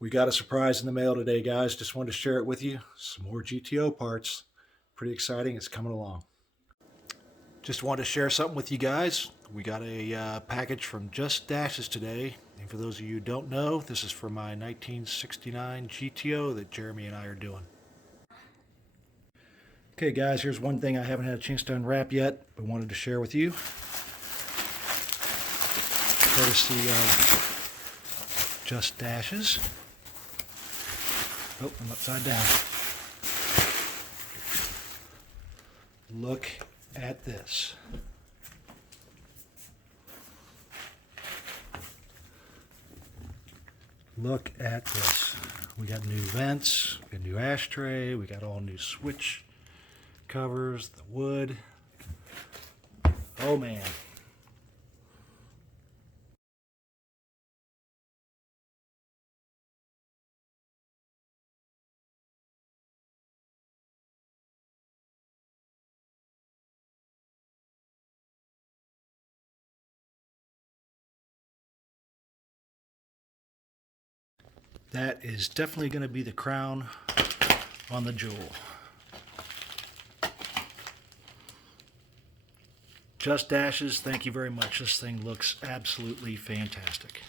We got a surprise in the mail today, guys. Just wanted to share it with you. Some more GTO parts. Pretty exciting. It's coming along. Just wanted to share something with you guys. We got a package from Just Dashes today. And for those of you who don't know, this is for my 1969 GTO that Jeremy and I are doing. Okay, guys, here's one thing I haven't had a chance to unwrap yet, but wanted to share with you. Courtesy of Just Dashes. Oh, I'm upside down. Look at this. Look at this. We got new vents, we got a new ashtray, we got all new switch covers, the wood. Oh man. That is definitely going to be the crown on the jewel. Just Dashes, thank you very much. This thing looks absolutely fantastic.